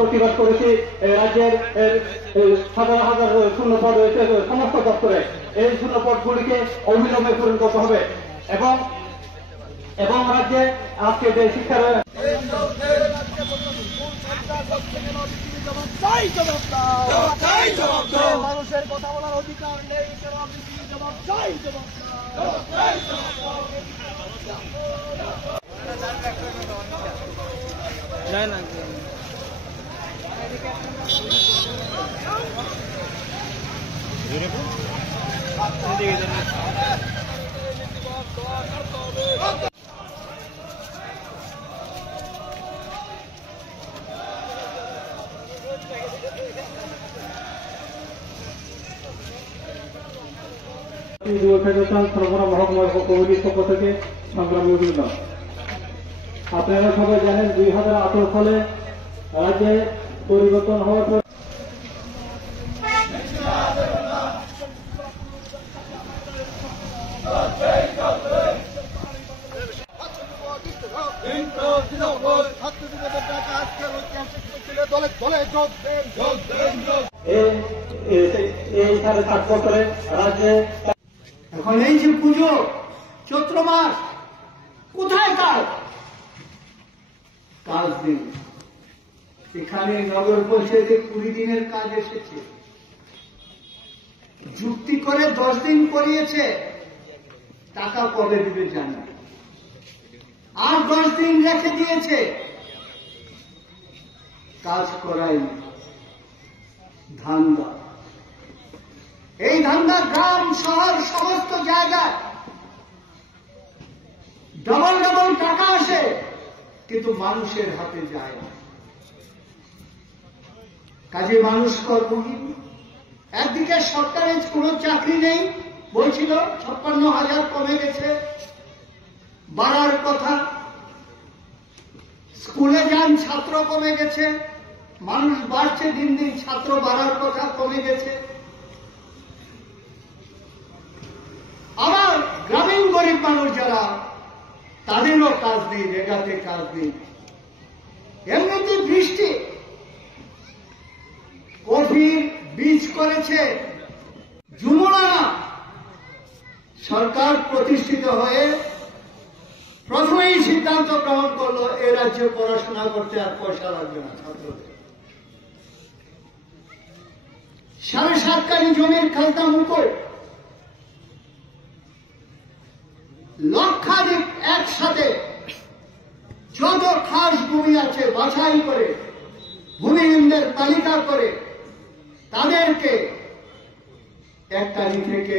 প্রতিবাদ করেছি। রাজ্যের হাজার হাজার শূন্যপদ রয়েছে সমস্ত দপ্তরে, এই শূন্যপদগুলিকে অবিলম্বে পূরণ করতে হবে এবং রাজ্যে আজকে যে শিক্ষার মানুষের কথা বলার অধিকার নেই, সরবরাহ মহকুমা কমিটির পক্ষ থেকে সংগ্রামী অভিনন্দন। আপনারা সবাই জানেন 2018 সালে রাজ্যে পরিবর্তন হওয়ার পর এই 7.5 বছরে রাজ্যে এখন এই যে পুজো চৈত্র মাস, কোথায় কাজ দিন? এখানে নগর পরিষদে 20 দিনের কাজ এসেছে, যুক্তি করে 10 দিন করিয়েছে, টাকা কবে দিবে জানি, আর 10 দিন রেখে দিয়েছে, কাজ করায়নি। ধান্দা, এই ধান্দা গ্রাম শহর সমস্ত জায়গায় ডবল টাকা আসে, কিন্তু মানুষের হাতে যায় না। কাজে মানুষ কর্মহীন। একদিকে সরকারের কোনো চাকরি নেই, বলছিল 56,000 কমে গেছে, বাড়ার কথা। স্কুলে যান, ছাত্র কমে গেছে, মানুষ বাড়ছে দিন দিন, ছাত্র বাড়ার কথা, কমে গেছে। আবার গ্রামীণ গরিব মানুষ যারা, তাদেরও কাজ নেই, রেগাতে কাজ নেই। এমনিতে বৃষ্টি, কফির বীজ করেছে যমুনা। সরকার প্রতিষ্ঠিত হয়ে প্রথমেই সিদ্ধান্ত গ্রহণ করলো এ রাজ্যে পড়াশোনা করতে আর পয়সা লাগবে না ছাত্রদের। 7.5 কানি জমির খাজনা মুকুট, লক্ষাধিক একসাথে যত খাস ভূমি আছে বাছাই করে, ভূমিহীনদের তালিকা করে, তাদেরকে 1 কানি থেকে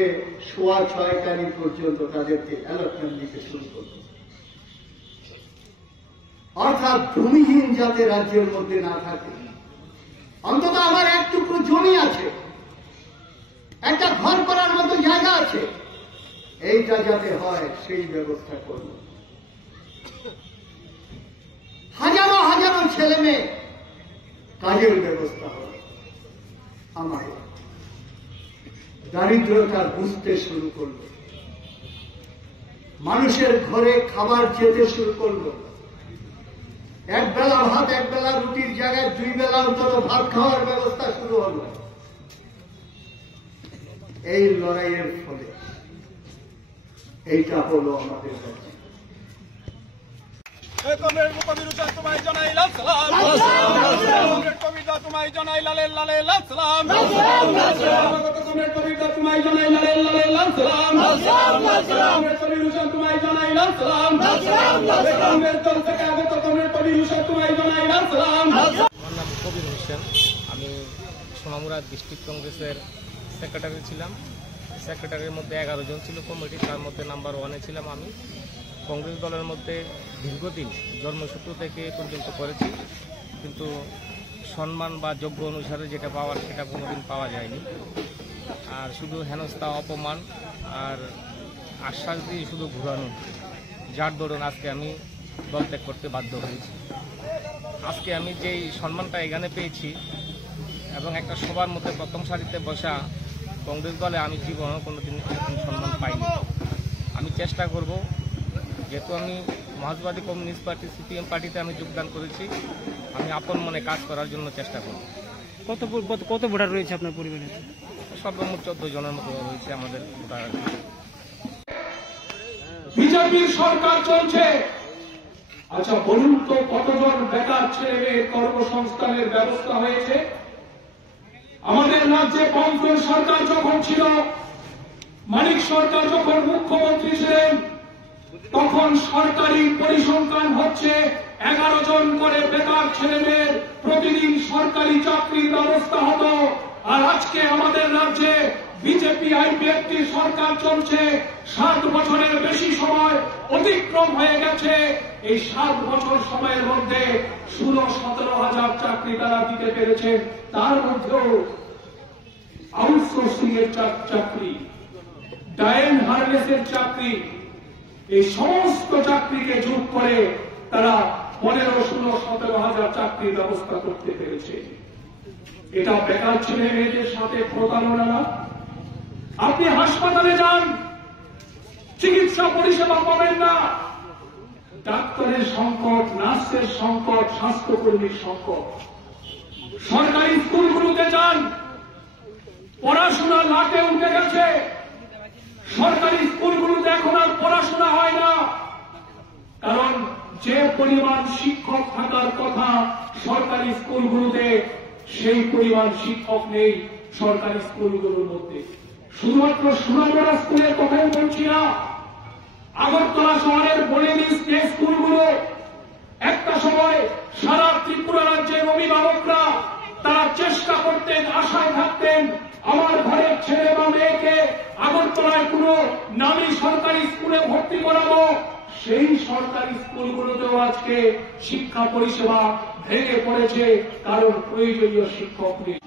6.25 কানি পর্যন্ত তাদেরকে অ্যালটমেন্ট দিতে শুরু করল। অর্থাৎ ভূমিহীন যাতে রাজ্যের মধ্যে না থাকে, অন্তত আমার এক টুকরো জমি আছে, একটা ঘর করার মতো জায়গা আছে, এইটা যাতে হয় সেই ব্যবস্থা করল। হাজারো হাজারো ছেলে মেয়ে কাজের ব্যবস্থা হল। আমার দারিদ্রতা বুঝতে শুরু করল, মানুষের ঘরে খাবার যেতে শুরু করল। এক বেলা ভাত, এক বেলা রুটির জায়গায় 2 বেলা অন্তত ভাত খাওয়ার ব্যবস্থা শুরু হল। এই লড়াইয়ের ফলে এইটা হলো আমাদের রাজ্য। তোমায় জানাই লাল সালাম, কবিতা তোমায় জানাই লালের লালের লাল সালাম, কবিতা তোমায় জানাই লালের লালের লাল সালাম, তোমায় জানাই লাল সালাম, থেকে আগত তোমায় জানাই লাল সালাম। আমার নাম কবির হোসেন, আমি সোনামুড়া ডিস্ট্রিক্ট কংগ্রেসের সেক্রেটারি ছিলাম। সেক্রেটারির মধ্যে 11 জন ছিল কমিটি, তার মধ্যে নাম্বার 1-এ ছিলাম আমি। কংগ্রেস দলের মধ্যে দীর্ঘদিন জন্মসূত্র থেকে পর্যন্ত করেছি, কিন্তু সম্মান বা যোগ্য অনুসারে যেটা পাওয়ার সেটা কোনোদিন পাওয়া যায়নি। আর শুধু হেনস্থা, অপমান আর আশ্বাস দিয়ে শুধু ঘুরানো, যার দরুন আজকে আমি দল ত্যাগ করতে বাধ্য হয়েছি। আজকে আমি যেই সম্মানটা এখানে পেয়েছি এবং একটা সবার মধ্যে প্রথম সারিতে বসা, কংগ্রেস দলে আমি জীবনে কোনোদিন এরকম সম্মান পাইনি। আমি চেষ্টা করব, যেহেতু আমি মার্ক্সবাদী কমিউনিস্ট পার্টি সিপিএম পার্টিতে আমি যোগদান করেছি, আমি আপন মনে কাজ করার জন্য চেষ্টা করব। কত ভোটার রয়েছে আপনার পরিবারে? সর্বমোট 14 জনের মতো রয়েছে আমাদের ভোটার। বিজেপির সরকার চলছে। আচ্ছা বলুন তো, কতজন বেকার ছেলে মেয়ের কর্মসংস্থানের ব্যবস্থা হয়েছে? আমাদের রাজ্যে পঞ্চম সরকার যখন ছিল, মানিক সরকার যখন মুখ্যমন্ত্রী ছিলেন, তখন সরকারি পরিসংখ্যান হচ্ছে 11 জন করে বেকার ছেলে মেয়ের প্রতিদিন সরকারি চাকরির ব্যবস্থা হতো। আর আজকে আমাদের রাজ্যে বিজেপি আইপিএফটির সরকার চলছে। 7 বছরের বেশি সময় অতিক্রম হয়ে গেছে। এই 7 বছর সময়ের মধ্যে 16-17 হাজার চাকরি তারা দিতে পেরেছে। তার মধ্যেও আউটসোর্সিং এর চাকরি, ডায়েন হারনেসের চাকরি, এই সমস্ত চাকরিকে যোগ করে তারা 15-16-17 হাজার চাকরির ব্যবস্থা করতে পেরেছে। এটা বেকার ছেলে মেয়েদের সাথে প্রতারণা না? আপনি হাসপাতালে যান, চিকিৎসা পরিষেবা পাবেন না। ডাক্তারের সংকট, নার্সের সংকট, স্বাস্থ্যকর্মীর সংকট। সরকারি স্কুলগুলোতে যান, পড়াশোনা লাটে উঠে গেছে। সরকারি স্কুলগুলোতে এখন আর পড়াশোনা হয় না, কারণ যে পরিমাণ শিক্ষক থাকার কথা সরকারি স্কুলগুলোতে, সেই পরিমাণ শিক্ষক নেই সরকারি স্কুলগুলোর মধ্যে। শুধুমাত্র সোনামুড়া স্কুলের কথাই বলছি না, আগরতলা শহরের বোর্ডিং স্কুলগুলো একটা সময় সারা ত্রিপুরা রাজ্যের অভিভাবকরা তারা চেষ্টা করতেন, আশায় থাকতেন আমার ঘরের ছেলে বা মেয়েকে আগরতলায় কোনো নামী সরকারি স্কুলে ভর্তি করাবো। সেই সরকারি স্কুলগুলোতেও আজকে শিক্ষা পরিষেবা ভেঙে পড়েছে, কারণ প্রয়োজনীয় শিক্ষক নেই।